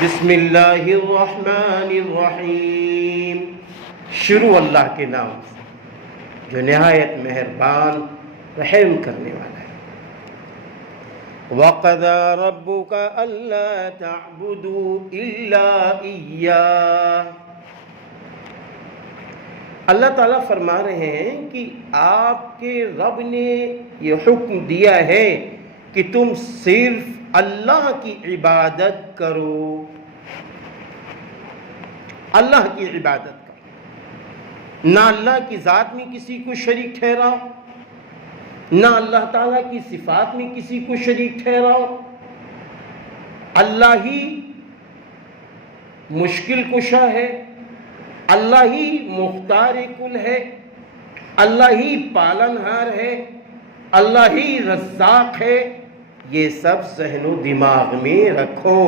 بسم اللہ الرحمن الرحیم، شروع اللہ کے نام سے جو نہایت مہربان رحم کرنے والا ہے۔ وَقَضَىٰ رَبُّكَ أَلَّا تَعْبُدُوا إِلَّا إِيَّاهُ۔ اللہ تعالیٰ فرما رہے ہیں کہ آپ کے رب نے یہ حکم دیا ہے کہ تم صرف اللہ کی عبادت کرو، اللہ کی عبادت کرو، نہ اللہ کی ذات میں کسی کو شریک ٹھہراؤ، نہ اللہ تعالیٰ کی صفات میں کسی کو شریک ٹھہراؤ۔ اللہ ہی مشکل کشا ہے، اللہ ہی مختار کل ہے، اللہ ہی پالنہار ہے، اللہ ہی رزاق ہے۔ یہ سب ذہن و دماغ میں رکھو۔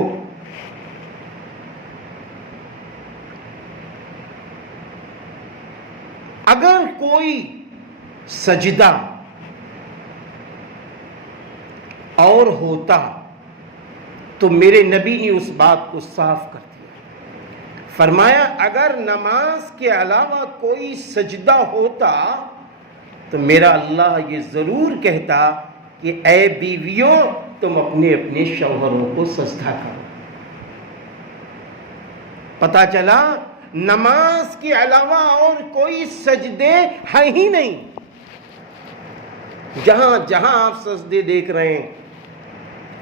اگر کوئی سجدہ اور ہوتا تو میرے نبی نے اس بات کو صاف کر دیا، فرمایا اگر نماز کے علاوہ کوئی سجدہ ہوتا تو میرا اللہ یہ ضرور کہتا کہ اے بیویوں تم اپنے اپنے شوہروں کو سجدہ کرو۔ پتہ چلا نماز کے علاوہ اور کوئی سجدے ہیں ہی نہیں۔ جہاں جہاں آپ سجدے دیکھ رہے ہیں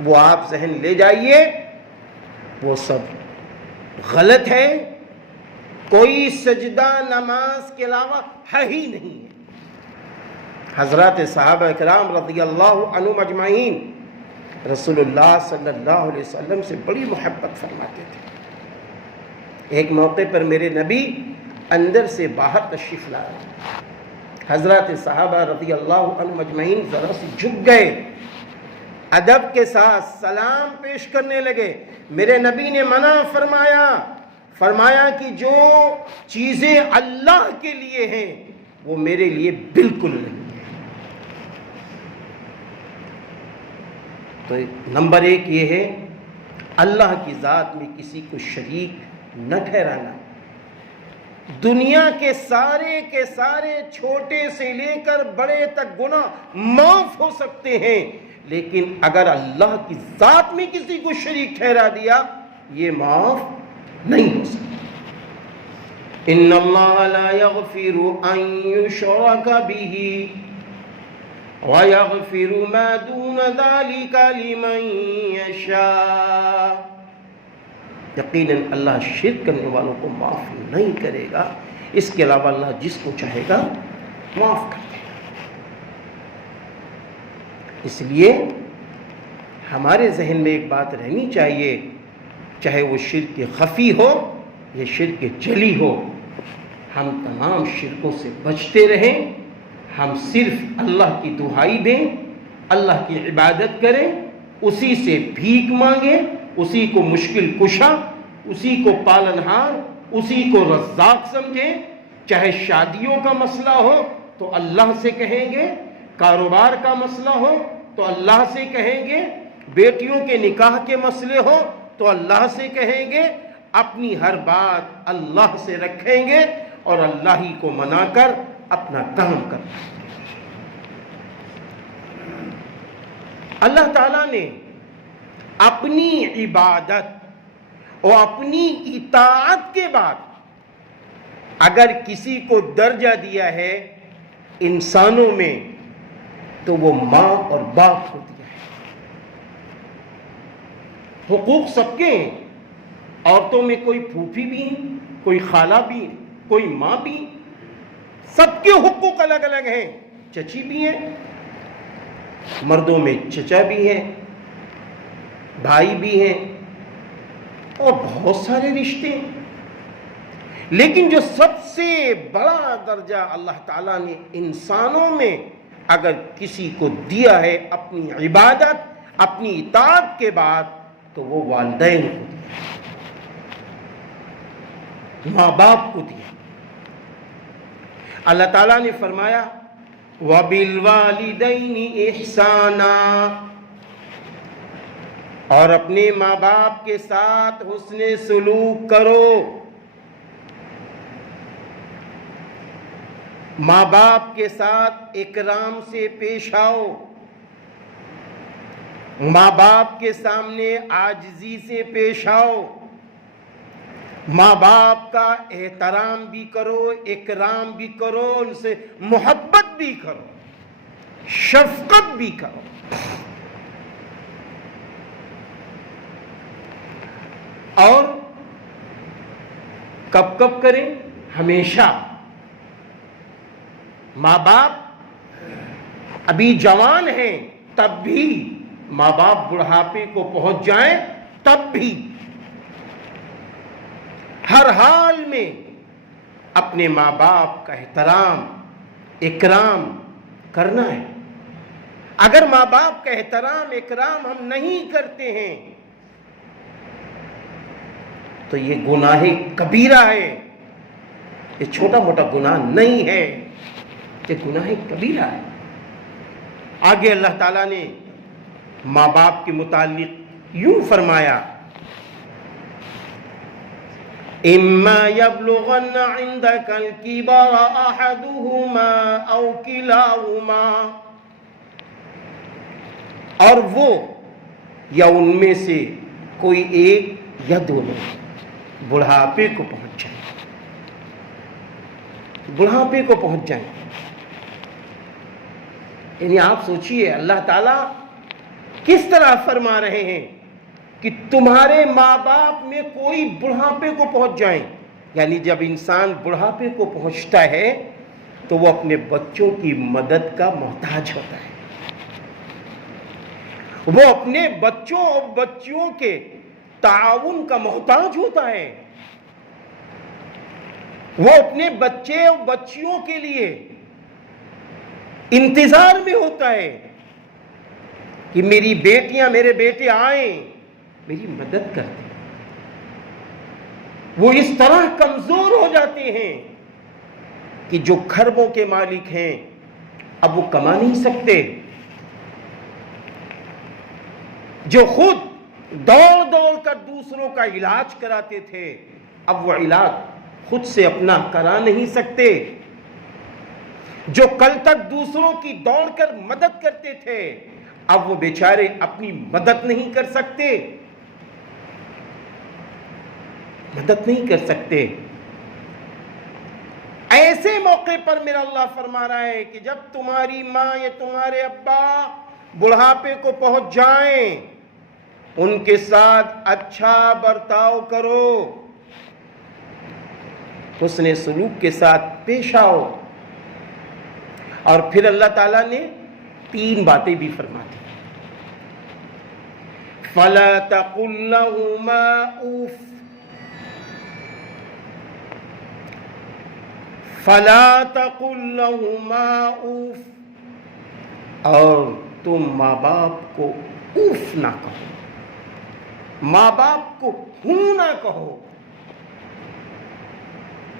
وہ آپ ذہن لے جائیے، وہ سب غلط ہے۔ کوئی سجدہ نماز کے علاوہ ہے ہی نہیں۔ حضرات صحابہ کرام رضی اللہ عنہم اجمعین رسول اللہ صلی اللہ علیہ وسلم سے بڑی محبت فرماتے تھے۔ ایک موقع پر میرے نبی اندر سے باہر تشریف لائے، حضرات صحابہ رضی اللہ عنہم اجمعین ذرا سے جھک گئے، ادب کے ساتھ سلام پیش کرنے لگے۔ میرے نبی نے منع فرمایا کہ جو چیزیں اللہ کے لیے ہیں وہ میرے لیے بالکل نہیں ہے۔ تو نمبر ایک یہ ہے اللہ کی ذات میں کسی کو شریک نہ ٹھہرانا۔ دنیا کے سارے چھوٹے سے لے کر بڑے تک گناہ معاف ہو سکتے ہیں، لیکن اگر اللہ کی ذات میں کسی کو شریک ٹھہرا دیا یہ معاف نہیں ہو سکتا۔ ان اللہ لا یغفر ان یشرک بہ وَيَغْفِرُ مَا دُونَ ذَلِكَ لِمَن يَشَاءُ۔ یقیناً اللہ شرک کرنے والوں کو معاف نہیں کرے گا، اس کے علاوہ اللہ جس کو چاہے گا معاف کر دے گا۔ اس لیے ہمارے ذہن میں ایک بات رہنی چاہیے، چاہے وہ شرک خفی ہو یا شرک جلی ہو، ہم تمام شرکوں سے بچتے رہیں۔ ہم صرف اللہ کی دہائی دیں، اللہ کی عبادت کریں، اسی سے بھیک مانگیں، اسی کو مشکل کشا، اسی کو پالنہار، اسی کو رزاق سمجھیں۔ چاہے شادیوں کا مسئلہ ہو تو اللہ سے کہیں گے، کاروبار کا مسئلہ ہو تو اللہ سے کہیں گے، بیٹیوں کے نکاح کے مسئلے ہو تو اللہ سے کہیں گے، اپنی ہر بات اللہ سے رکھیں گے اور اللہ ہی کو منا کر اپنا کام کرنا۔ اللہ تعالیٰ نے اپنی عبادت اور اپنی اطاعت کے بعد اگر کسی کو درجہ دیا ہے انسانوں میں تو وہ ماں اور باپ کو دیا ہے۔ حقوق سب کے ہیں، عورتوں میں کوئی پھوپھی بھی ہیں، کوئی خالہ بھی ہیں، کوئی ماں بھی، سب کے حقوق الگ الگ ہیں۔ چچی بھی ہیں، مردوں میں چچا بھی ہیں، بھائی بھی ہیں، اور بہت سارے رشتے ہیں۔ لیکن جو سب سے بڑا درجہ اللہ تعالیٰ نے انسانوں میں اگر کسی کو دیا ہے اپنی عبادت، اپنی اطاعت کے بعد، تو وہ والدین کو دیا، ماں باپ کو دیا۔ اللہ تعالیٰ نے فرمایا وَبِالْوَالِدَيْنِ إِحْسَانًا، اور اپنے ماں باپ کے ساتھ حسن سلوک کرو. ماں باپ کے ساتھ اکرام سے پیش آؤ. ماں باپ کے سامنے عاجزی سے پیش آؤ. ماں باپ کا احترام بھی کرو، اکرام بھی کرو، ان سے محبت بھی کرو، شفقت بھی کرو. اور کب کب کریں؟ ہمیشہ. ماں باپ ابھی جوان ہیں تب بھی، ماں باپ بڑھاپے کو پہنچ جائیں تب بھی، ہر حال میں اپنے ماں باپ کا احترام اکرام کرنا ہے. اگر ماں باپ کا احترام اکرام ہم نہیں کرتے ہیں تو یہ گناہ کبیرہ ہے. یہ چھوٹا موٹا گناہ نہیں ہے، یہ گناہ کبیرہ ہے. آگے اللہ تعالیٰ نے ماں باپ کے متعلق یوں فرمایا: اما یبلغن عندک الکبر احدہما او کلاہما، اور وہ یا ان میں سے کوئی ایک یا دونوں بڑھاپے کو پہنچ جائیں. بڑھاپے کو پہنچ جائیں. یعنی آپ سوچئے اللہ تعالیٰ کس طرح فرما رہے ہیں کہ تمہارے ماں باپ میں کوئی بڑھاپے کو پہنچ جائیں. یعنی جب انسان بڑھاپے کو پہنچتا ہے تو وہ اپنے بچوں کی مدد کا محتاج ہوتا ہے. وہ اپنے بچوں اور بچیوں کے تعاون کا محتاج ہوتا ہے. وہ اپنے بچے اور بچیوں کے لیے انتظار میں ہوتا ہے کہ میری بیٹیاں میرے بیٹے آئیں میری مدد کریں. وہ اس طرح کمزور ہو جاتے ہیں کہ جو خربوں کے مالک ہیں اب وہ کما نہیں سکتے. جو خود دوڑ دوڑ کر دوسروں کا علاج کراتے تھے اب وہ علاج خود سے اپنا کرا نہیں سکتے. جو کل تک دوسروں کی دوڑ کر مدد کرتے تھے اب وہ بیچارے اپنی مدد نہیں کر سکتے. مدد نہیں کر سکتے. ایسے موقع پر میرا اللہ فرما رہا ہے کہ جب تمہاری ماں یا تمہارے ابا بڑھاپے کو پہنچ جائیں ان کے ساتھ اچھا برتاؤ کرو، حسن سلوک کے ساتھ پیش آؤ. اور پھر اللہ تعالیٰ نے 3 باتیں بھی فرما دی. فَلَا تَقُلْ لَهُمَا أُفٍّ، فَلَا تَقُلْ لَهُمَا أُفٍّ، اور تم ماں باپ کو اف نہ کہو، ماں باپ کو ہوں نہ کہو.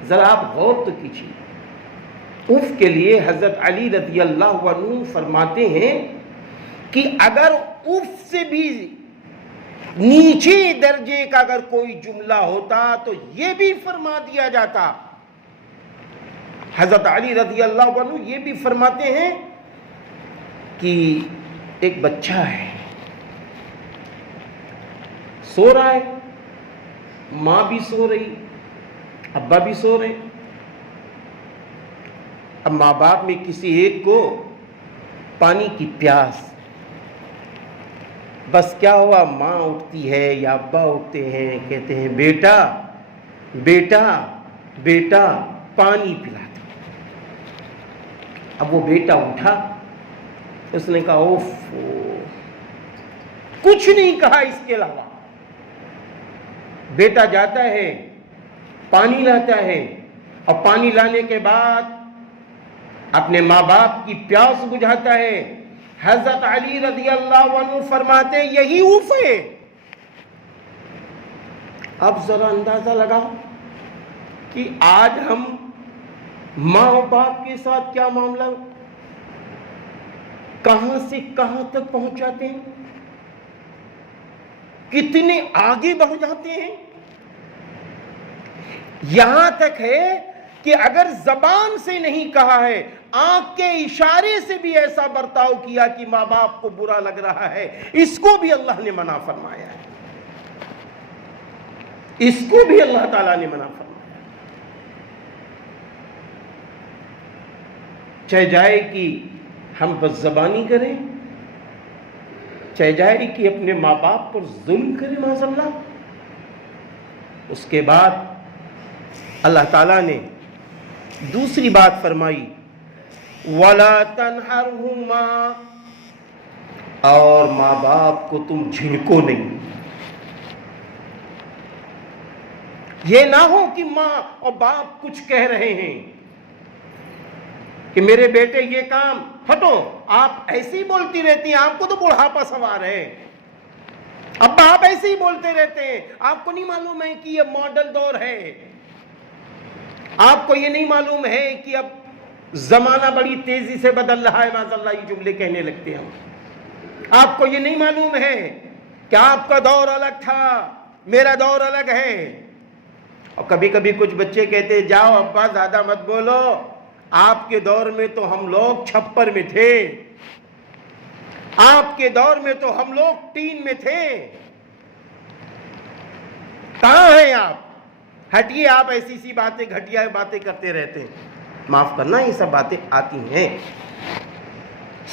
ذرا آپ غور تو کیجیے. اف کے لیے حضرت علی رضی اللہ عنہ فرماتے ہیں کہ اگر اف سے بھی نیچے درجے کا اگر کوئی جملہ ہوتا تو یہ بھی فرما دیا جاتا. حضرت علی رضی اللہ عنہ یہ بھی فرماتے ہیں کہ ایک بچہ ہے سو رہا ہے، ماں بھی سو رہی، ابا بھی سو رہے. اب ماں باپ میں کسی ایک کو پانی کی پیاس، بس کیا ہوا، ماں اٹھتی ہے یا ابا اٹھتے ہیں، کہتے ہیں بیٹا بیٹا بیٹا پانی پلا دو. اب وہ بیٹا اٹھا، اس نے کہا اوف، کچھ نہیں کہا اس کے علاوہ. بیٹا جاتا ہے پانی لاتا ہے اور پانی لانے کے بعد اپنے ماں باپ کی پیاس بجھاتا ہے. حضرت علی رضی اللہ عنہ فرماتے ہیں یہی اوف ہے. اب ذرا اندازہ لگاؤ کہ آج ہم ماں باپ کے ساتھ کیا معاملہ، کہاں سے کہاں تک پہنچ جاتے ہیں. کتنے آگے بڑھ جاتے ہیں. یہاں تک ہے کہ اگر زبان سے نہیں کہا ہے، آنکھ کے اشارے سے بھی ایسا برتاؤ کیا کہ ماں باپ کو برا لگ رہا ہے، اس کو بھی اللہ نے منع فرمایا ہے. اس کو بھی اللہ تعالیٰ نے منع فرمایا. چاہے جائے کہ ہم بس زبانی کریں، چاہے جائے کہ اپنے ماں باپ پر ظلم کریں معاذ اللہ. اس کے بعد اللہ تعالیٰ نے دوسری بات فرمائی، وَلَا تَنْهَرْهُمَا، اور ماں باپ کو تم جھڑکو نہیں. یہ نہ ہو کہ ماں اور باپ کچھ کہہ رہے ہیں کہ میرے بیٹے یہ کام، ہٹو، آپ ایسے ہی بولتی رہتی ہیں، آپ کو تو بڑھاپا سوار ہے، اب آپ ایسے ہی بولتے رہتے ہیں، آپ کو نہیں معلوم ہے کہ یہ ماڈل دور ہے، آپ کو یہ نہیں معلوم ہے کہ اب زمانہ بڑی تیزی سے بدل رہا ہے. معاذ اللہ یہ جملے کہنے لگتے ہیں. آپ کو یہ نہیں معلوم ہے کہ آپ کا دور الگ تھا، میرا دور الگ ہے. اور کبھی کبھی کچھ بچے کہتے ہیں جاؤ ابا زیادہ مت بولو، آپ کے دور میں تو ہم لوگ چھپر میں تھے، آپ کے دور میں تو ہم لوگ ٹین میں تھے، کہاں ہیں آپ؟ ہٹیے، آپ ایسی سی باتیں، گھٹیا باتیں کرتے رہتے ہیں. معاف کرنا، یہ سب باتیں آتی ہیں،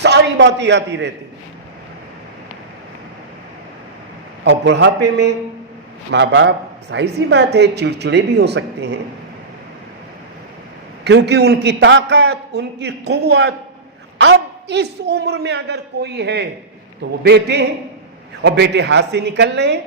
ساری باتیں آتی رہتی ہیں. اور بڑھاپے میں ماں باپ ظاہر سی بات ہے چڑچڑے بھی ہو سکتے ہیں، کیونکہ ان کی طاقت، ان کی قوت اب اس عمر میں اگر کوئی ہے تو وہ بیٹے ہیں، اور بیٹے ہاتھ سے نکل رہے ہیں،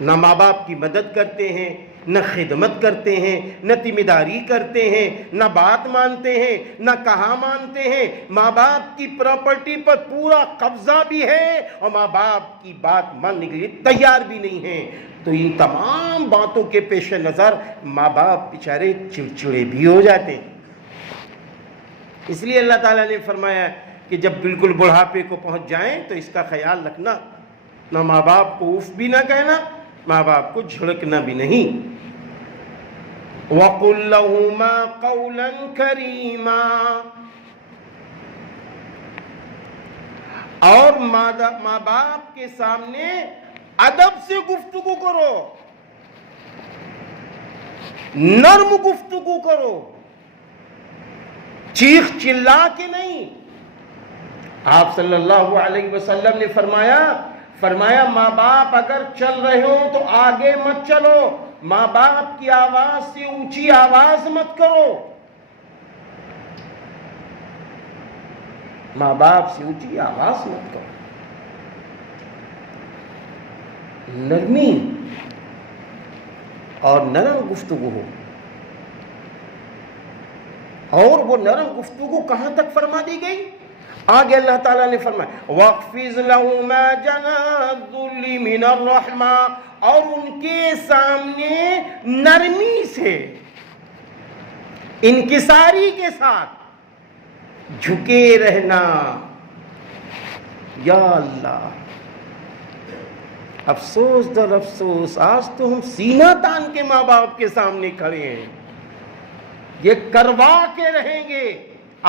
نہ ماں باپ کی مدد کرتے ہیں، نہ خدمت کرتے ہیں، نہ ذمہ داری کرتے ہیں، نہ بات مانتے ہیں، نہ کہاں مانتے ہیں. ماں باپ کی پراپرٹی پر پورا قبضہ بھی ہے اور ماں باپ کی بات ماننے کے لیے تیار بھی نہیں ہیں. تو ان تمام باتوں کے پیش نظر ماں باپ بیچارے چڑچڑے بھی ہو جاتے ہیں. اس لیے اللہ تعالیٰ نے فرمایا کہ جب بالکل بڑھاپے کو پہنچ جائیں تو اس کا خیال رکھنا، نہ ماں باپ کو اف بھی نہ کہنا، ماں باپ کو جھڑکنا بھی نہیں. وَقُلْ لَهُمَا قَوْلًا كَرِيمًا، اور ماں باپ کے سامنے ادب سے گفتگو کرو، نرم گفتگو کرو، چیخ چلا کے نہیں. آپ صلی اللہ علیہ وسلم نے فرمایا ماں باپ اگر چل رہے ہو تو آگے مت چلو، ماں باپ کی آواز سے اونچی آواز مت کرو، ماں باپ سے اونچی آواز مت کرو. نرمی اور نرم گفتگو ہو. اور وہ نرم گفتگو کہاں تک فرما دی گئی؟ آگے اللہ تعالیٰ نے فرمایا وَاخْفِضْ لَهُمَا جَنَاحَ الذُّلِّ مِنَ الرَّحْمَةِ، اور ان کے سامنے نرمی سے، انکساری کے ساتھ جھکے رہنا. یا اللہ، افسوس در افسوس، آج تو ہم سینہ تان کے ماں باپ کے سامنے کھڑے ہیں. یہ کروا کے رہیں گے،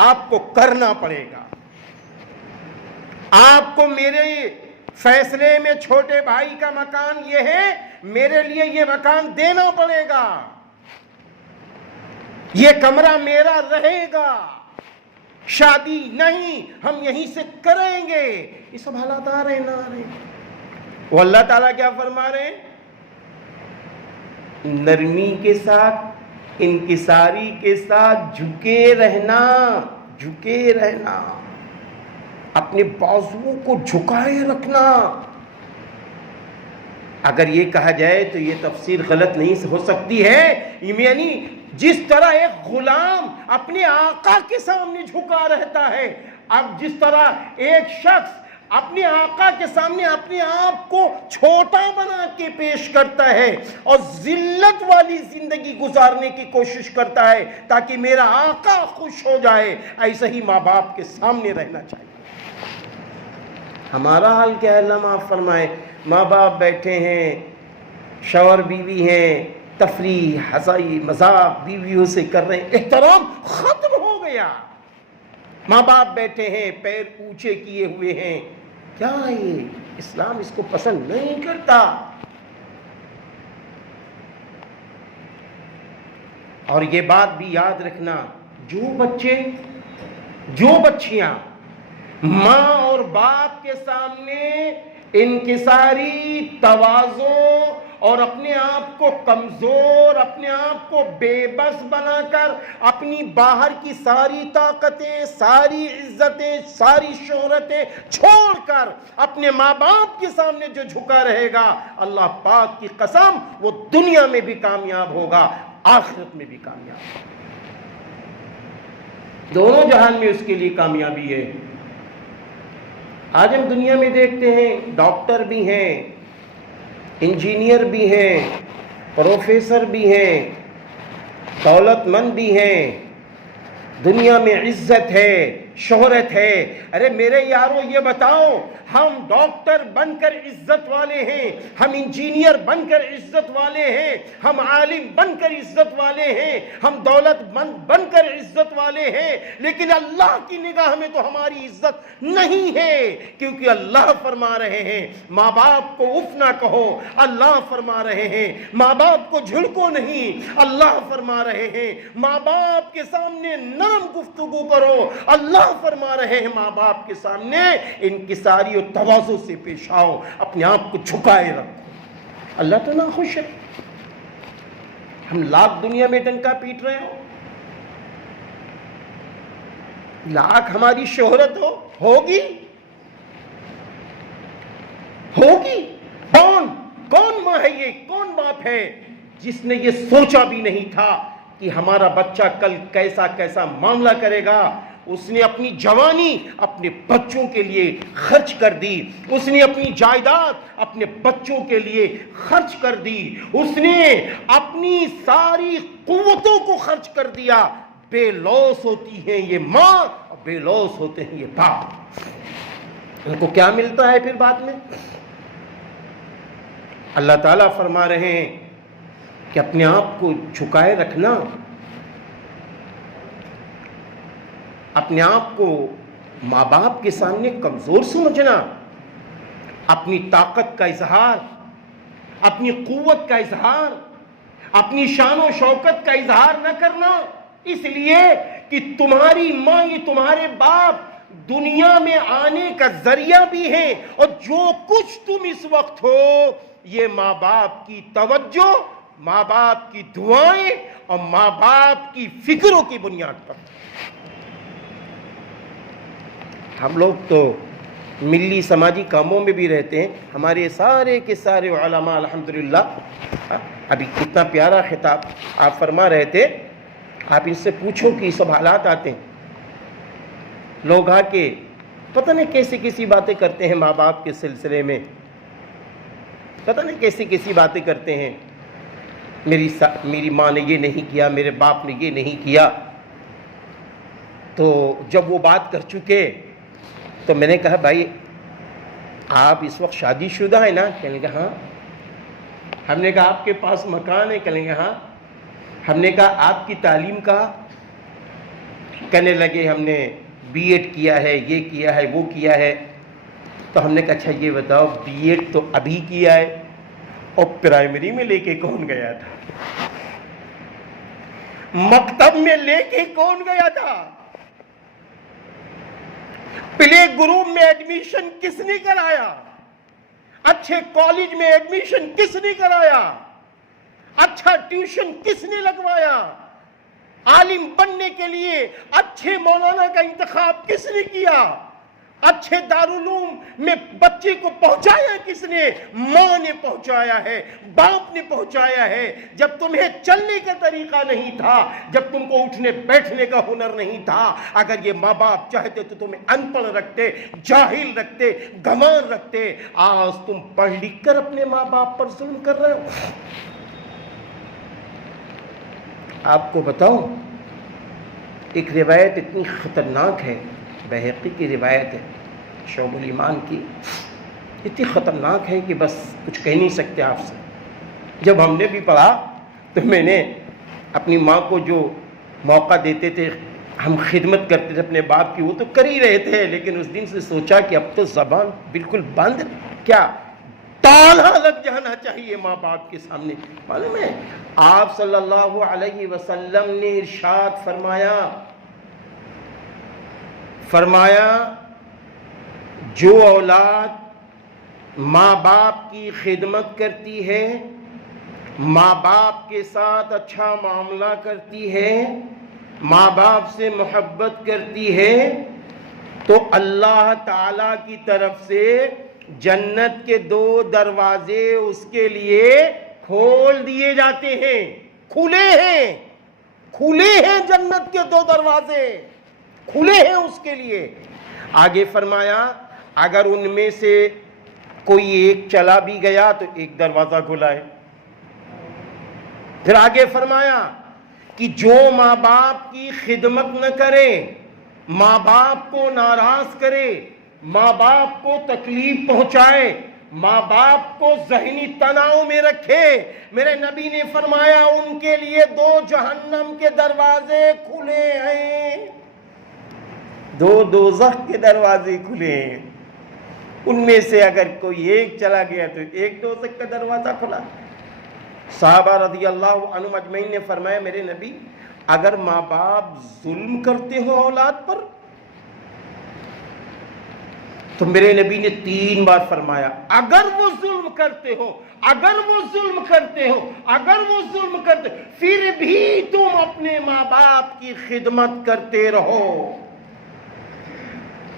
آپ کو کرنا پڑے گا. آپ کو میرے فیصلے میں چھوٹے بھائی کا مکان یہ ہے، میرے لیے یہ مکان دینا پڑے گا، یہ کمرہ میرا رہے گا، شادی نہیں، ہم یہیں سے کریں گے. یہ سب حالات آ رہے نہ آ رہے. وہ اللہ تعالیٰ کیا فرما رہے ہیں؟ نرمی کے ساتھ، انکساری کے ساتھ جھکے رہنا، جھکے رہنا، اپنے بازوؤں کو جھکائے رکھنا. اگر یہ کہا جائے تو یہ تفسیر غلط نہیں ہو سکتی ہے، یعنی جس طرح ایک غلام اپنے آقا کے سامنے جھکا رہتا ہے، اب جس طرح ایک شخص اپنے آقا کے سامنے اپنے آپ کو چھوٹا بنا کے پیش کرتا ہے اور ذلت والی زندگی گزارنے کی کوشش کرتا ہے تاکہ میرا آقا خوش ہو جائے، ایسا ہی ماں باپ کے سامنے رہنا چاہیے. ہمارا حال کیا ہے؟ اللہ معاف فرمائے، ماں باپ بیٹھے ہیں، شوہر بیوی ہیں، تفریح ہنسی مذاق بیویوں سے کر رہے ہیں، احترام ختم ہو گیا۔ ماں باپ بیٹھے ہیں، پیر اونچے کیے ہوئے ہیں، کیا یہ اسلام اس کو پسند نہیں کرتا۔ اور یہ بات بھی یاد رکھنا، جو بچے جو بچیاں ماں اور باپ کے سامنے انکساری، تواضع اور اپنے آپ کو کمزور، اپنے آپ کو بے بس بنا کر اپنی باہر کی ساری طاقتیں، ساری عزتیں، ساری شہرتیں چھوڑ کر اپنے ماں باپ کے سامنے جو جھکا رہے گا، اللہ پاک کی قسم وہ دنیا میں بھی کامیاب ہوگا، آخرت میں بھی کامیاب ہوگا، دونوں جہان میں اس کے لیے کامیابی ہے۔ آج ہم دنیا میں دیکھتے ہیں ڈاکٹر بھی ہیں، انجینئر بھی ہیں، پروفیسر بھی ہیں، دولت مند بھی ہیں، دنیا میں عزت ہے، شہرت ہے۔ ارے میرے یارو یہ بتاؤ، ہم ڈاکٹر بن کر عزت والے ہیں، ہم انجینئر بن کر عزت والے ہیں، ہم عالم بن کر عزت والے ہیں، ہم دولت مند بن کر عزت والے ہیں، لیکن اللہ کی نگاہ میں تو ہماری عزت نہیں ہے، کیونکہ اللہ فرما رہے ہیں ماں باپ کو اف نہ کہو، اللہ فرما رہے ہیں ماں باپ کو جھڑکو نہیں، اللہ فرما رہے ہیں ماں باپ کے سامنے نرم گفتگو کرو، اللہ فرما رہے ہیں ماں باپ کے سامنے انکساری اور تواضع سے پیش آؤ، اپنے آپ کو جھکائے رکھو۔ اللہ تو ناخوش ہے، ہم لاکھ دنیا میں ڈنکا پیٹ رہے ہو، لاکھ ہماری شہرت ہوگی کون ماں ہے یہ، کون باپ ہے جس نے یہ سوچا بھی نہیں تھا کہ ہمارا بچہ کل کیسا کیسا معاملہ کرے گا۔ اس نے اپنی جوانی اپنے بچوں کے لیے خرچ کر دی، اس نے اپنی جائیداد اپنے بچوں کے لیے خرچ کر دی، اس نے اپنی ساری قوتوں کو خرچ کر دیا۔ بے لوث ہوتی ہیں یہ ماں اور بے لوث ہوتے ہیں یہ باپ، ان کو کیا ملتا ہے پھر بعد میں؟ اللہ تعالیٰ فرما رہے ہیں کہ اپنے آپ کو جھکائے رکھنا، اپنے آپ کو ماں باپ کے سامنے کمزور سمجھنا، اپنی طاقت کا اظہار، اپنی قوت کا اظہار، اپنی شان و شوکت کا اظہار نہ کرنا، اس لیے کہ تمہاری ماں یہ تمہارے باپ دنیا میں آنے کا ذریعہ بھی ہیں، اور جو کچھ تم اس وقت ہو یہ ماں باپ کی توجہ، ماں باپ کی دعائیں اور ماں باپ کی فکروں کی بنیاد پر۔ ہم لوگ تو ملی سماجی کاموں میں بھی رہتے ہیں، ہمارے سارے کے سارے علماء الحمدللہ، ابھی کتنا پیارا خطاب آپ فرما رہے تھے، آپ ان سے پوچھو کہ سب حالات آتے ہیں، لوگ آ کے پتہ نہیں کیسی باتیں کرتے ہیں ماں باپ کے سلسلے میں، پتہ نہیں کیسی باتیں کرتے ہیں، میری ماں نے یہ نہیں کیا، میرے باپ نے یہ نہیں کیا۔ تو جب وہ بات کر چکے تو میں نے کہا بھائی آپ اس وقت شادی شدہ ہیں نا؟ کہنے لگے ہاں۔ ہم نے کہا آپ کے پاس مکان ہے؟ کہنے لگے ہاں۔ ہم نے کہا آپ کی تعلیم کہا؟ کہنے لگے ہم نے BEd کیا ہے، یہ کیا ہے، وہ کیا ہے۔ تو ہم نے کہا اچھا یہ بتاؤ BEd تو ابھی کیا ہے اور پرائمری میں لے کے کون گیا تھا؟ مکتب میں لے کے کون گیا تھا؟ پلے گروپ میں ایڈمیشن کس نے کرایا؟ اچھے کالج میں ایڈمیشن کس نے کرایا؟ اچھا ٹیوشن کس نے لگوایا؟ عالم بننے کے لیے اچھے مولانا کا انتخاب کس نے کیا؟ اچھے دارالعلوم میں بچے کو پہنچایا کس نے؟ ماں نے پہنچایا ہے، باپ نے پہنچایا ہے۔ جب تمہیں چلنے کا طریقہ نہیں تھا، جب تم کو اٹھنے بیٹھنے کا ہنر نہیں تھا، اگر یہ ماں باپ چاہتے تو تمہیں ان پڑھ رکھتے، جاہل رکھتے، گمان رکھتے۔ آج تم پڑھ لکھ کر اپنے ماں باپ پر ظلم کر رہے ہو۔ آپ کو بتاؤں ایک روایت اتنی خطرناک ہے، بہقی کی روایت ہے، شعب الایمان کی اتنی خطرناک ہے کہ بس کچھ کہہ نہیں سکتے آپ سے. جب ہم نے بھی پڑھا تو میں نے اپنی ماں کو جو موقع دیتے تھے ہم خدمت کرتے تھے اپنے باپ کی وہ تو کر ہی رہے تھے, لیکن اس دن سے سوچا کہ اب تو زبان بالکل بند, کیا تالا لگ جانا چاہیے ماں باپ کے سامنے. معلوم ہے آپ صلی اللہ علیہ وسلم نے ارشاد فرمایا جو اولاد ماں باپ کی خدمت کرتی ہے, ماں باپ کے ساتھ اچھا معاملہ کرتی ہے, ماں باپ سے محبت کرتی ہے, تو اللہ تعالی کی طرف سے جنت کے 2 دروازے اس کے لیے کھول دیے جاتے ہیں. کھلے ہیں جنت کے 2 دروازے کھلے ہیں اس کے لیے. آگے فرمایا اگر ان میں سے کوئی ایک چلا بھی گیا تو ایک دروازہ کھلا ہے. پھر آگے فرمایا کہ جو ماں باپ کی خدمت نہ کرے, ماں باپ کو ناراض کرے, ماں باپ کو تکلیف پہنچائے, ماں باپ کو ذہنی تناؤ میں رکھے, میرے نبی نے فرمایا ان کے لیے 2 جہنم کے دروازے کھلے ہیں, 2 دوزخ کے دروازے کھلے ہیں. ان میں سے اگر کوئی ایک چلا گیا تو ایک دوزخ کا دروازہ کھلا. صحابہ رضی اللہ عنہم اجمعین نے فرمایا میرے نبی اگر ماں باپ ظلم کرتے ہو اولاد پر, تو میرے نبی نے 3 بار فرمایا اگر وہ ظلم کرتے ہو, پھر بھی تم اپنے ماں باپ کی خدمت کرتے رہو.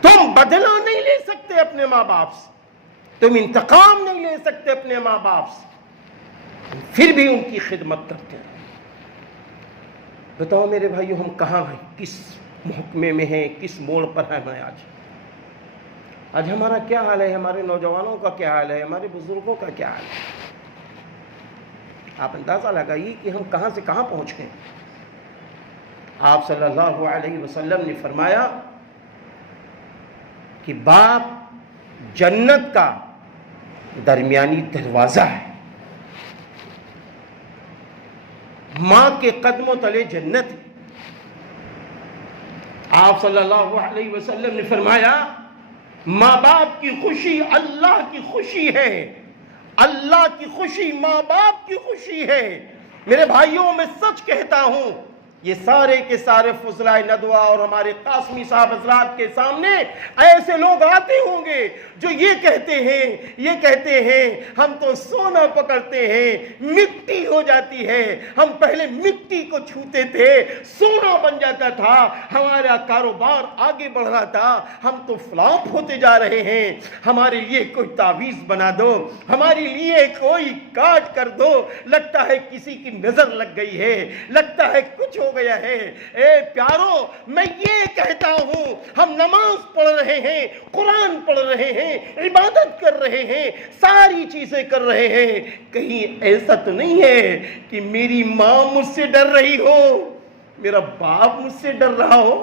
تم بدلہ نہیں لے سکتے اپنے ماں باپ سے, تم انتقام نہیں لے سکتے اپنے ماں باپ سے, پھر بھی ان کی خدمت کرتے ہیں. بتاؤ میرے بھائیو ہم کہاں ہیں, کس محکمے میں ہیں, کس موڑ پر ہیں میں آج ہمارا کیا حال ہے, ہمارے نوجوانوں کا کیا حال ہے, ہمارے بزرگوں کا کیا حال ہے. آپ اندازہ لگائیے کہ ہم کہاں سے کہاں پہنچ گئے. آپ صلی اللہ علیہ وسلم نے فرمایا کہ باپ جنت کا درمیانی دروازہ ہے, ماں کے قدموں تلے جنت ہے. آپ صلی اللہ علیہ وسلم نے فرمایا ماں باپ کی خوشی اللہ کی خوشی ہے, اللہ کی خوشی ماں باپ کی خوشی ہے. میرے بھائیوں میں سچ کہتا ہوں یہ سارے کے سارے فضلائے ندوہ اور ہمارے قاسمی صاحب حضرات کے سامنے ایسے لوگ آتے ہوں گے جو یہ کہتے ہیں ہم تو سونا پکڑتے ہیں, مٹی ہو جاتی ہے, ہم پہلے مٹی کو چھوتے تھے سونا بن جاتا تھا, ہمارا کاروبار آگے بڑھ رہا تھا, ہم تو فلاپ ہوتے جا رہے ہیں, ہمارے لیے کوئی تعویذ بنا دو, ہمارے لیے کوئی کاٹ کر دو, لگتا ہے کسی کی نظر لگ گئی ہے, لگتا ہے کچھ ہو گیا ہے. اے پیارو میں یہ کہتا ہوں ہم نماز پڑھ رہے ہیں, قرآن پڑھ رہے ہیں, عبادت کر رہے ہیں, ساری چیزیں کر رہے ہیں, کہیں ایسا تو نہیں ہے کہ میری ماں مجھ سے ڈر رہی ہو, میرا باپ مجھ سے ڈر رہا ہو,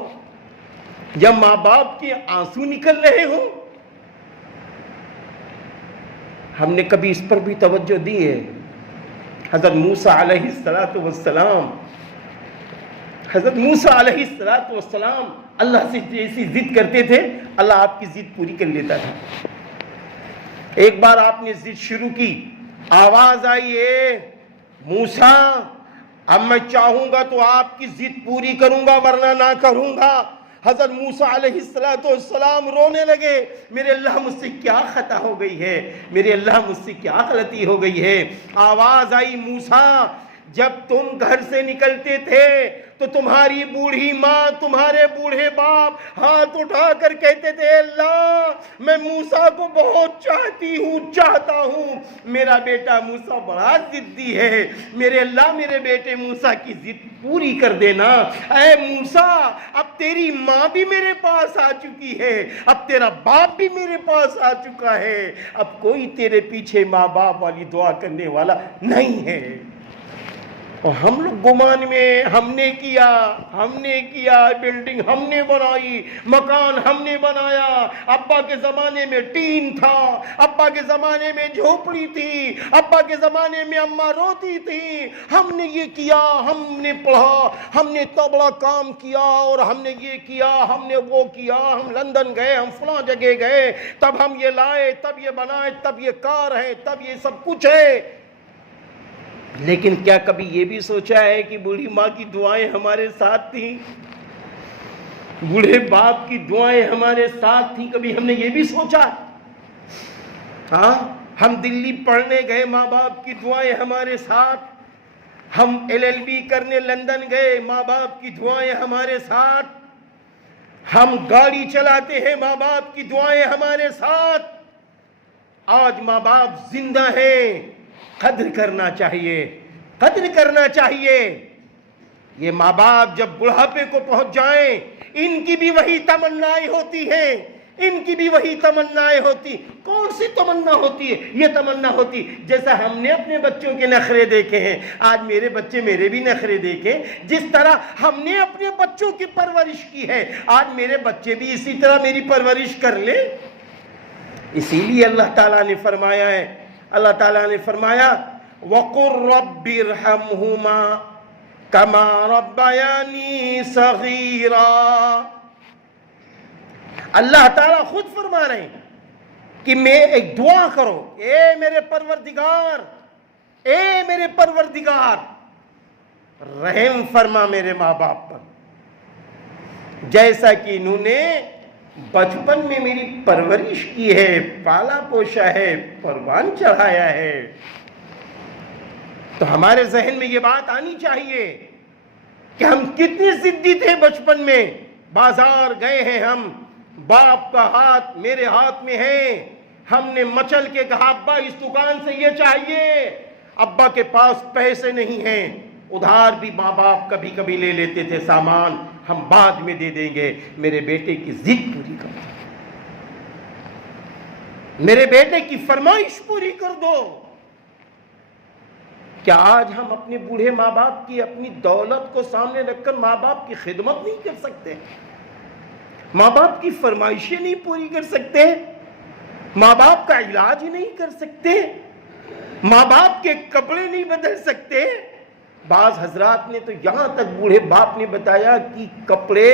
یا ماں باپ کے آنسو نکل رہے ہو. ہم نے کبھی اس پر بھی توجہ دی ہے. حضرت موسیٰ علیہ السلام اللہ سے جیسی ضد کرتے تھے اللہ آپ کی ضد پوری کر لیتا تھا. ایک بار آپ نے ضد شروع کی, آواز آئی اے موسیٰ اب میں چاہوں گا تو آپ کی ضد پوری کروں گا ورنہ نہ کروں گا. حضرت موسیٰ علیہ السلام رونے لگے, میرے اللہ مجھ سے کیا خطا ہو گئی ہے, میرے اللہ مجھ سے کیا غلطی ہو گئی ہے. آواز آئی موسیٰ جب تم گھر سے نکلتے تھے تو تمہاری بوڑھی ماں تمہارے بوڑھے باپ ہاتھ اٹھا کر کہتے تھے اللہ میں موسیٰ کو بہت چاہتا ہوں, میرا بیٹا موسیٰ بڑا ضدی ہے, میرے اللہ میرے بیٹے موسیٰ کی ضد پوری کر دینا. اے موسیٰ اب تیری ماں بھی میرے پاس آ چکی ہے, اب تیرا باپ بھی میرے پاس آ چکا ہے, اب کوئی تیرے پیچھے ماں باپ والی دعا کرنے والا نہیں ہے. اور ہم لوگ گمان میں ہم نے کیا بلڈنگ ہم نے بنائی، مکان ہم نے بنایا، ابا کے زمانے میں ٹین تھا، ابا کے زمانے میں جھوپڑی تھی، ابا کے زمانے میں اماں روتی تھی، ہم نے یہ کیا، ہم نے پڑھا، ہم نے اتنا بڑا کام کیا، اور ہم نے یہ کیا، ہم نے وہ کیا، ہم لندن گئے، ہم فلاں جگہ گئے، تب ہم یہ لائے، تب یہ بنائے، تب یہ کار ہے، تب یہ سب کچھ ہے۔ لیکن کیا کبھی یہ بھی سوچا ہے کہ بوڑھی ماں کی دعائیں ہمارے ساتھ تھیں، بوڑھے باپ کی دعائیں ہمارے ساتھ تھیں؟ کبھی ہم نے یہ بھی سوچا؟ ہاں، ہم دلی پڑھنے گئے، ماں باپ کی دعائیں ہمارے ساتھ، ہم LLB کرنے لندن گئے، ماں باپ کی دعائیں ہمارے ساتھ، ہم گاڑی چلاتے ہیں، ماں باپ کی دعائیں ہمارے ساتھ۔ آج ماں باپ زندہ ہیں، قدر کرنا چاہیے، قدر کرنا چاہیے۔ یہ ماں باپ جب بڑھاپے کو پہنچ جائیں، ان کی بھی وہی تمنائیں ہوتی ہیں، ان کی بھی وہی تمنائیں ہوتی۔ کون سی تمنا ہوتی ہے؟ یہ تمنا ہوتی جیسا ہم نے اپنے بچوں کے نخرے دیکھے ہیں، آج میرے بچے میرے بھی نخرے دیکھیں، جس طرح ہم نے اپنے بچوں کی پرورش کی ہے، آج میرے بچے بھی اسی طرح میری پرورش کر لیں۔ اسی لیے اللہ تعالیٰ نے فرمایا ہے، اللہ تعالیٰ نے فرمایا وَقُلْ رَبِّ ارْحَمْهُمَا كَمَا رَبَّيَانِي صَغِيرًا۔ اللہ تعالیٰ خود فرما رہے ہیں کہ میں ایک دعا کرو، اے میرے پروردگار، اے میرے پروردگار، رحم فرما میرے ماں باپ پر، جیسا کہ انہوں نے بچپن میں میری پرورش کی ہے، پالا پوشا ہے، قربان چڑھایا ہے۔ تو ہمارے ذہن میں یہ بات آنی چاہیے کہ ہم کتنے ضدی تھے بچپن میں۔ بازار گئے ہیں ہم، باپ کا ہاتھ میرے ہاتھ میں ہے، ہم نے مچل کے کہا ابا اس دکان سے یہ چاہیے، ابا کے پاس پیسے نہیں ہیں، ادھار بھی ماں باپ کبھی کبھی لے لیتے تھے سامان، ہم بعد میں دے دیں گے، میرے بیٹے کی ضد پوری کر دو، میرے بیٹے کی فرمائش پوری کر دو۔ کیا آج ہم اپنے بوڑھے ماں باپ کی اپنی دولت کو سامنے رکھ کر ماں باپ کی خدمت نہیں کر سکتے؟ ماں باپ کی فرمائشیں نہیں پوری کر سکتے؟ ماں باپ کا علاج ہی نہیں کر سکتے؟ ماں باپ کے کپڑے نہیں بدل سکتے؟ بعض حضرات نے تو یہاں تک بوڑھے باپ نے بتایا کہ کپڑے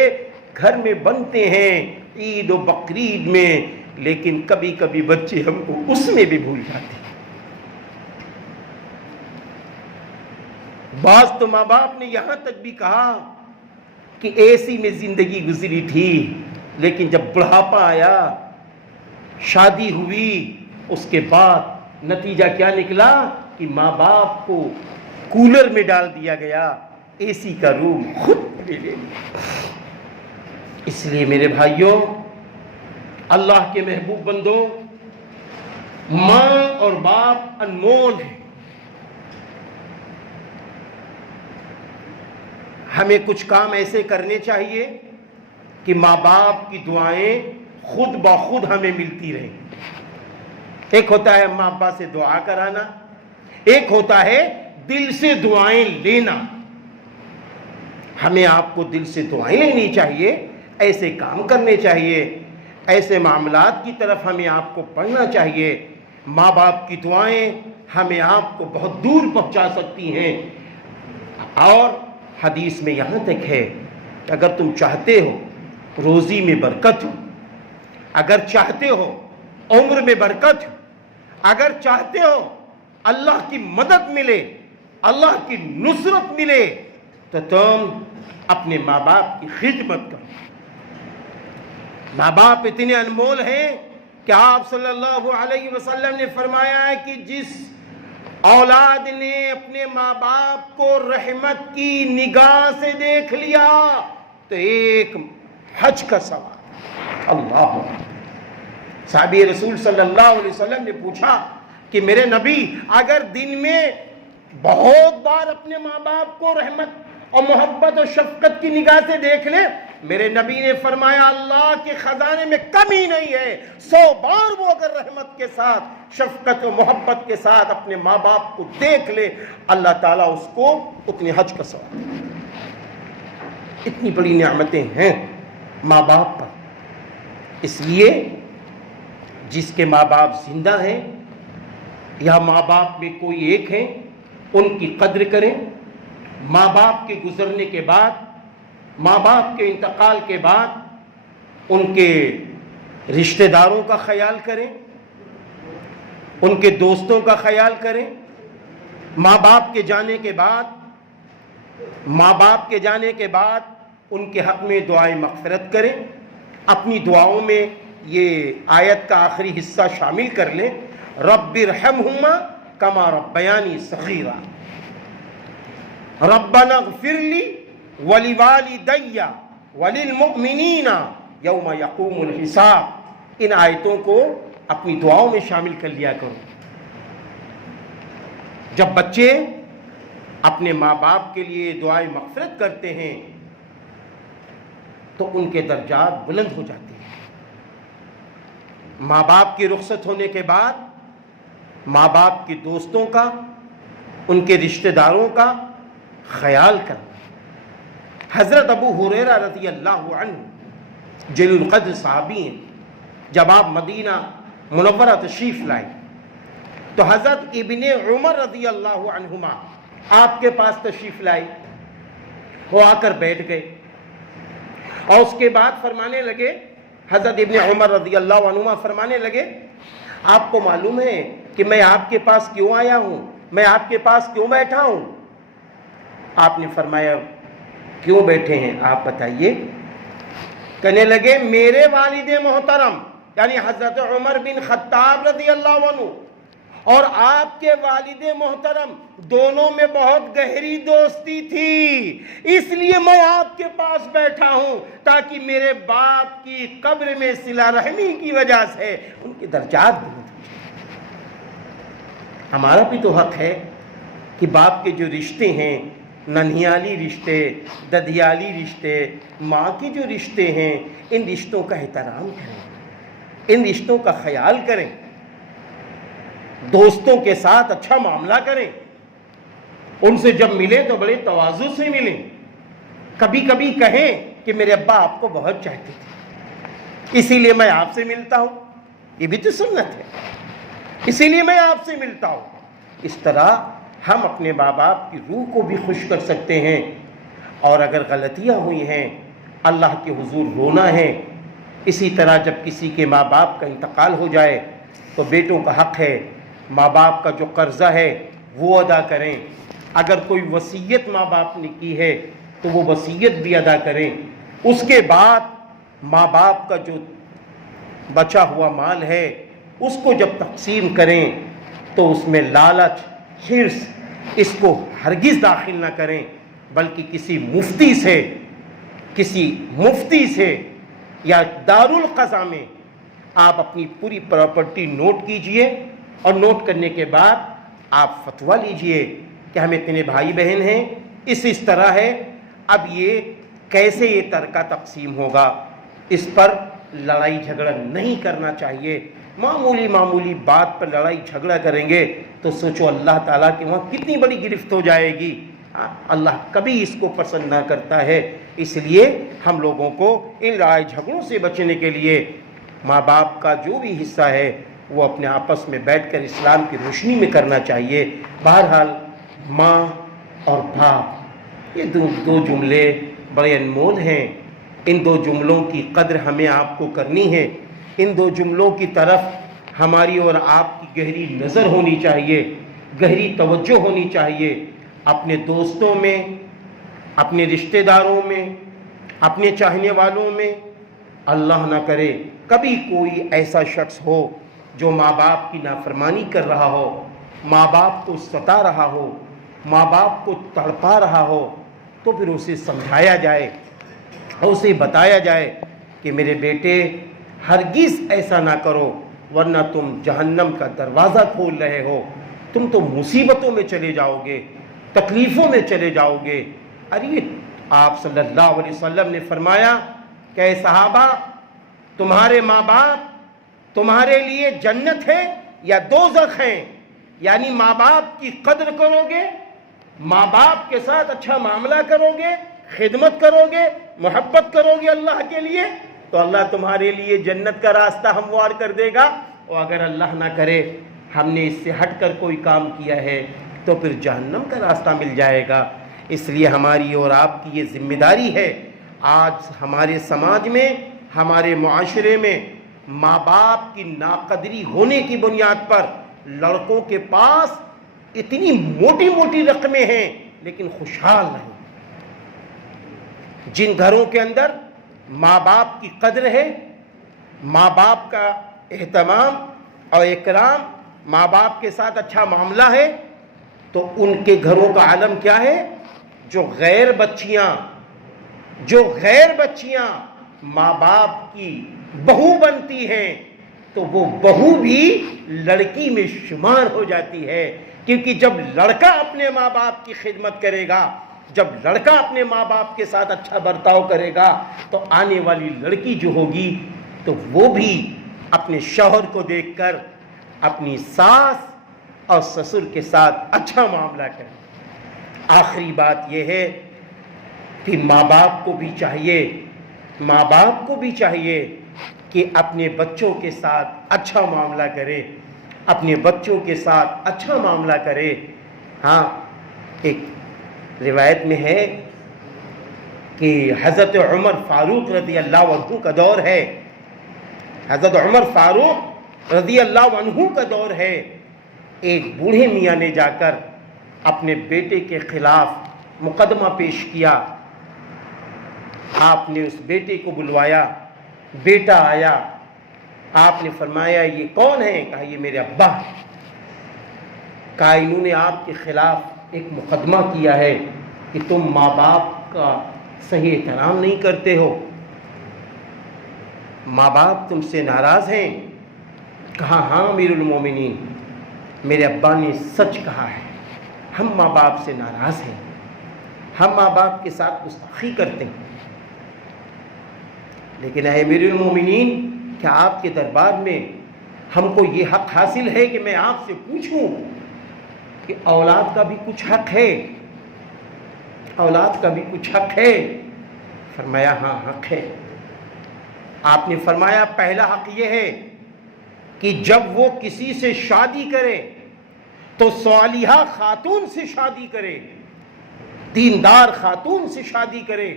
گھر میں بنتے ہیں عید و بقرعید میں، لیکن کبھی کبھی بچے ہم کو اس میں بھی بھول جاتے ہیں۔ بعض تو ماں باپ نے یہاں تک بھی کہا کہ AC میں زندگی گزری تھی، لیکن جب بڑھاپا آیا، شادی ہوئی، اس کے بعد نتیجہ کیا نکلا کہ ماں باپ کو کولر میں ڈال دیا گیا، AC کا روم خود لے لیا۔ اس لیے میرے بھائیوں، اللہ کے محبوب بندوں، ماں اور باپ انمول ہیں۔ ہمیں کچھ کام ایسے کرنے چاہیے کہ ماں باپ کی دعائیں خود بخود ہمیں ملتی رہیں۔ ایک ہوتا ہے ماں باپ سے دعا کرانا، ایک ہوتا ہے دل سے دعائیں لینا۔ ہمیں آپ کو دل سے دعائیں لینی چاہیے، ایسے کام کرنے چاہیے، ایسے معاملات کی طرف ہمیں آپ کو پڑھنا چاہیے۔ ماں باپ کی دعائیں ہمیں آپ کو بہت دور پہنچا سکتی ہیں۔ اور حدیث میں یہاں تک ہے کہ اگر تم چاہتے ہو روزی میں برکت ہو، اگر چاہتے ہو عمر میں برکت ہو، اگر چاہتے ہو اللہ کی مدد ملے، اللہ کی نصرت ملے، تو تم اپنے ماں باپ کی خدمت کرو۔ ماں باپ اتنے انمول ہیں کہ آپ صلی اللہ علیہ وسلم نے فرمایا ہے کہ جس اولاد نے اپنے ماں باپ کو رحمت کی نگاہ سے دیکھ لیا تو ایک حج کا ثواب۔ اللہ، صحابی رسول صلی اللہ علیہ وسلم نے پوچھا کہ میرے نبی، اگر دن میں بہت بار اپنے ماں باپ کو رحمت اور محبت اور شفقت کی نگاہ سے دیکھ لیں میرے نبی نے فرمایا اللہ کے خزانے میں کمی نہیں ہے، 100 بار وہ اگر رحمت کے ساتھ، شفقت و محبت کے ساتھ اپنے ماں باپ کو دیکھ لے، اللہ تعالیٰ اس کو اتنے حج کا ثواب دے۔ اتنی بڑی نعمتیں ہیں ماں باپ پر، اس لیے جس کے ماں باپ زندہ ہیں یا ماں باپ میں کوئی ایک ہیں، ان کی قدر کریں۔ ماں باپ کے گزرنے کے بعد، ماں باپ کے انتقال کے بعد ان کے رشتہ داروں کا خیال کریں، ان کے دوستوں کا خیال کریں۔ ماں باپ کے جانے کے بعد ان کے حق میں دعائیں مغفرت کریں۔ اپنی دعاؤں میں یہ آیت کا آخری حصہ شامل کر لیں، رب ارحمہما کما ربیانی صغیرا، ربنا اغفر لی ولوالدی وللمؤمنین یوم یقوم الحساب۔ ان آیتوں کو اپنی دعاؤں میں شامل کر لیا کرو۔ جب بچے اپنے ماں باپ کے لیے دعائیں مغفرت کرتے ہیں تو ان کے درجات بلند ہو جاتے ہیں۔ ماں باپ کی رخصت ہونے کے بعد ماں باپ کے دوستوں کا، ان کے رشتہ داروں کا خیال کرنا۔ حضرت ابو ہریرہ رضی اللہ عنہ جلیل القدر صحابی ہیں، جب آپ مدینہ منورہ تشریف لائے تو حضرت ابن عمر رضی اللہ عنہما آپ کے پاس تشریف لائے، وہ آ کر بیٹھ گئے اور اس کے بعد فرمانے لگے، حضرت ابن عمر رضی اللہ عنہما فرمانے لگے، آپ کو معلوم ہے کہ میں آپ کے پاس کیوں آیا ہوں، میں آپ کے پاس کیوں بیٹھا ہوں؟ آپ نے فرمایا کیوں بیٹھے ہیں آپ بتائیے؟ کہنے لگے میرے والد محترم یعنی حضرت عمر بن خطاب رضی اللہ عنہ اور آپ کے والد محترم دونوں میں بہت گہری دوستی تھی، اس لیے میں آپ کے پاس بیٹھا ہوں تاکہ میرے باپ کی قبر میں صلہ رحمی کی وجہ سے ان کے درجات بلند ہو جائیں۔ ہمارا بھی تو حق ہے کہ باپ کے جو رشتے ہیں، ننھیالی رشتے، ددھیالی رشتے، ماں کے جو رشتے ہیں، ان رشتوں کا احترام کریں، ان رشتوں کا خیال کریں، دوستوں کے ساتھ اچھا معاملہ کریں، ان سے جب ملیں تو بڑے تواضع سے ملیں، کبھی کبھی کہیں کہ میرے ابا آپ کو بہت چاہتے تھے اسی لیے میں آپ سے ملتا ہوں، یہ بھی تو سنت ہے، اسی لیے میں آپ سے ملتا ہوں۔ اس طرح ہم اپنے ماں باپ کی روح کو بھی خوش کر سکتے ہیں، اور اگر غلطیاں ہوئی ہیں اللہ کے حضور رونا ہے۔ اسی طرح جب کسی کے ماں باپ کا انتقال ہو جائے تو بیٹوں کا حق ہے ماں باپ کا جو قرضہ ہے وہ ادا کریں، اگر کوئی وصیت ماں باپ نے کی ہے تو وہ وصیت بھی ادا کریں۔ اس کے بعد ماں باپ کا جو بچا ہوا مال ہے اس کو جب تقسیم کریں تو اس میں لالچ، حرص اس کو ہرگز داخل نہ کریں، بلکہ کسی مفتی سے یا دارالقضا میں آپ اپنی پوری پراپرٹی نوٹ کیجئے، اور نوٹ کرنے کے بعد آپ فتویٰ لیجئے کہ ہمیں اتنے بھائی بہن ہیں، اس طرح ہے، اب یہ کیسے یہ ترکہ تقسیم ہوگا، اس پر لڑائی جھگڑا نہیں کرنا چاہیے۔ معمولی بات پر لڑائی جھگڑا کریں گے تو سوچو اللہ تعالیٰ کے وہاں کتنی بڑی گرفت ہو جائے گی۔ اللہ کبھی اس کو پسند نہ کرتا ہے، اس لیے ہم لوگوں کو ان لڑائی جھگڑوں سے بچنے کے لیے ماں باپ کا جو بھی حصہ ہے وہ اپنے آپس میں بیٹھ کر اسلام کی روشنی میں کرنا چاہیے۔ بہرحال ماں اور باپ یہ دو جملے بڑے انمول ہیں، ان دو جملوں کی قدر ہمیں آپ کو کرنی ہے، ان دو جملوں کی طرف ہماری اور آپ کی گہری نظر ہونی چاہیے، گہری توجہ ہونی چاہیے۔ اپنے دوستوں میں، اپنے رشتہ داروں میں، اپنے چاہنے والوں میں اللہ نہ کرے کبھی کوئی ایسا شخص ہو جو ماں باپ کی نافرمانی کر رہا ہو، ماں باپ کو ستا رہا ہو، ماں باپ کو تڑپا رہا ہو، تو پھر اسے سمجھایا جائے اور اسے بتایا جائے کہ میرے بیٹے ہرگز ایسا نہ کرو ورنہ تم جہنم کا دروازہ کھول رہے ہو، تم تو مصیبتوں میں چلے جاؤ گے، تکلیفوں میں چلے جاؤ گے۔ ارے آپ صلی اللہ علیہ وسلم نے فرمایا کہ اے صحابہ، تمہارے ماں باپ تمہارے لیے جنت ہے یا دوزخ ہے؟ یعنی ماں باپ کی قدر کرو گے، ماں باپ کے ساتھ اچھا معاملہ کرو گے، خدمت کرو گے، محبت کرو گے اللہ کے لیے، تو اللہ تمہارے لیے جنت کا راستہ ہموار کر دے گا۔ اور اگر اللہ نہ کرے ہم نے اس سے ہٹ کر کوئی کام کیا ہے تو پھر جہنم کا راستہ مل جائے گا۔ اس لیے ہماری اور آپ کی یہ ذمہ داری ہے۔ آج ہمارے سماج میں، ہمارے معاشرے میں ماں باپ کی ناقدری ہونے کی بنیاد پر لڑکوں کے پاس اتنی موٹی موٹی رقمیں ہیں لیکن خوشحال نہیں۔ جن گھروں کے اندر ماں باپ کی قدر ہے، ماں باپ کا اہتمام اور اکرام، ماں باپ کے ساتھ اچھا معاملہ ہے، تو ان کے گھروں کا عالم کیا ہے؟ جو غیر بچیاں ماں باپ کی بہو بنتی ہیں تو وہ بہو بھی لڑکی میں شمار ہو جاتی ہے، کیونکہ جب لڑکا اپنے ماں باپ کی خدمت کرے گا، جب لڑکا اپنے ماں باپ کے ساتھ اچھا برتاؤ کرے گا تو آنے والی لڑکی جو ہوگی تو وہ بھی اپنے شوہر کو دیکھ کر اپنی ساس اور سسر کے ساتھ اچھا معاملہ کرے۔ آخری بات یہ ہے کہ ماں باپ کو بھی چاہیے کہ اپنے بچوں کے ساتھ اچھا معاملہ کرے، اپنے بچوں کے ساتھ اچھا معاملہ کرے۔ ہاں، ایک روایت میں ہے کہ حضرت عمر فاروق رضی اللہ عنہ کا دور ہے، حضرت عمر فاروق رضی اللہ عنہ کا دور ہے۔ ایک بوڑھے میاں نے جا کر اپنے بیٹے کے خلاف مقدمہ پیش کیا۔ آپ نے اس بیٹے کو بلوایا، بیٹا آیا، آپ نے فرمایا یہ کون ہے؟ کہا یہ میرے ابا ہے۔ کہا انہوں نے آپ کے خلاف ایک مقدمہ کیا ہے کہ تم ماں باپ کا صحیح احترام نہیں کرتے ہو، ماں باپ تم سے ناراض ہیں؟ کہا ہاں امیر المومنین، میرے ابا نے سچ کہا ہے، ہم ماں باپ سے ناراض ہیں، ہم ماں باپ کے ساتھ گستاخی کرتے ہیں۔ لیکن اے امیر المومنین، کیا آپ کے دربار میں ہم کو یہ حق حاصل ہے کہ میں آپ سے پوچھوں کہ اولاد کا بھی کچھ حق ہے؟ اولاد کا بھی کچھ حق ہے؟ فرمایا ہاں حق ہے۔ آپ نے فرمایا پہلا حق یہ ہے کہ جب وہ کسی سے شادی کرے تو صالحہ خاتون سے شادی کرے، دیندار خاتون سے شادی کرے،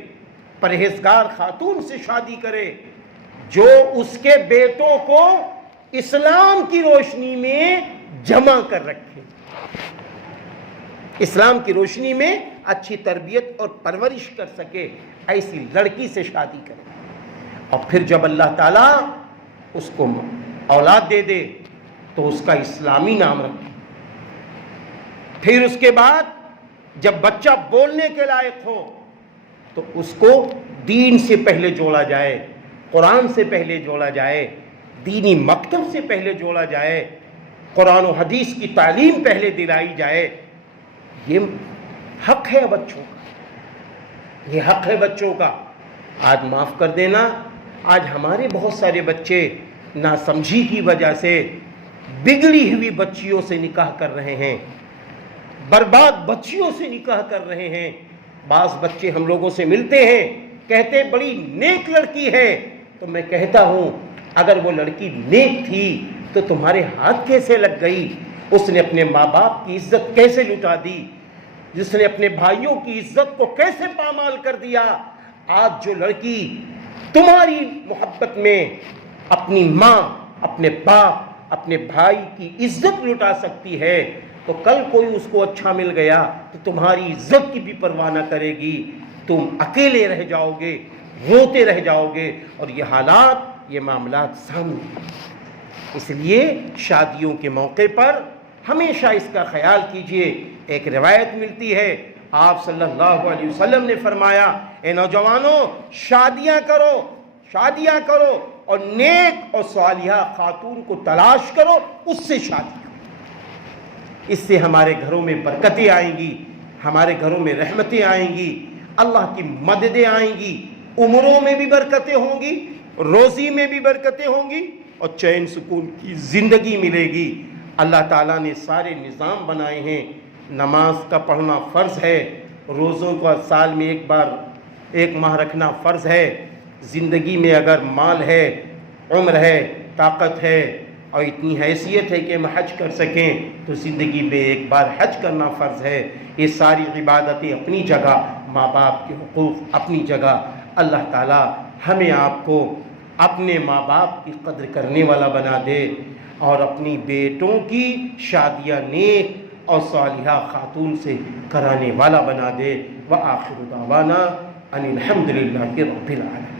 پرہیزگار خاتون سے شادی کرے، جو اس کے بیٹوں کو اسلام کی روشنی میں جمع کر رکھے، اسلام کی روشنی میں اچھی تربیت اور پرورش کر سکے، ایسی لڑکی سے شادی کرے۔ اور پھر جب اللہ تعالیٰ اس کو اولاد دے دے تو اس کا اسلامی نام رکھے۔ پھر اس کے بعد جب بچہ بولنے کے لائق ہو تو اس کو دین سے پہلے جوڑا جائے، قرآن سے پہلے جوڑا جائے، دینی مکتب سے پہلے جوڑا جائے، قرآن و حدیث کی تعلیم پہلے دلائی جائے۔ یہ حق ہے بچوں کا، یہ حق ہے بچوں کا۔ آج معاف کر دینا، آج ہمارے بہت سارے بچے ناسمجھی کی وجہ سے بگڑی ہوئی بچیوں سے نکاح کر رہے ہیں، برباد بچیوں سے نکاح کر رہے ہیں۔ بعض بچے ہم لوگوں سے ملتے ہیں، کہتے بڑی نیک لڑکی ہے، تو میں کہتا ہوں اگر وہ لڑکی نیک تھی تو تمہارے ہاتھ کیسے لگ گئی؟ اس نے اپنے ماں باپ کی عزت کیسے لٹا دی؟ جس نے اپنے بھائیوں کی عزت کو کیسے پامال کر دیا؟ آج جو لڑکی تمہاری محبت میں اپنی ماں، اپنے باپ، اپنے بھائی کی عزت لٹا سکتی ہے تو کل کوئی اس کو اچھا مل گیا تو تمہاری عزت کی بھی پرواہ نہ کرے گی، تم اکیلے رہ جاؤ گے، روتے رہ جاؤ گے، اور یہ حالات، یہ معاملات سامنے۔ اس لیے شادیوں کے موقع پر ہمیشہ اس کا خیال کیجئے۔ ایک روایت ملتی ہے، آپ صلی اللہ علیہ وسلم نے فرمایا اے نوجوانوں شادیاں کرو اور نیک اور صالحہ خاتون کو تلاش کرو، اس سے شادی کرو۔ اس سے ہمارے گھروں میں برکتیں آئیں گی، ہمارے گھروں میں رحمتیں آئیں گی، اللہ کی مددیں آئیں گی، عمروں میں بھی برکتیں ہوں گی، روزی میں بھی برکتیں ہوں گی، اور چین سکون کی زندگی ملے گی۔ اللہ تعالیٰ نے سارے نظام بنائے ہیں، نماز کا پڑھنا فرض ہے، روزوں کا سال میں ایک ماہ رکھنا فرض ہے، زندگی میں اگر مال ہے، عمر ہے، طاقت ہے اور اتنی حیثیت ہے کہ ہم حج کر سکیں تو زندگی میں ایک بار حج کرنا فرض ہے۔ یہ ساری عبادتیں اپنی جگہ، ماں باپ کے حقوق اپنی جگہ۔ اللہ تعالیٰ ہمیں آپ کو اپنے ماں باپ کی قدر کرنے والا بنا دے اور اپنی بیٹوں کی شادیاں نیک اور صالحہ خاتون سے کرانے والا بنا دے۔ وآخر دعوانا ان الحمد للہ رب العالمین۔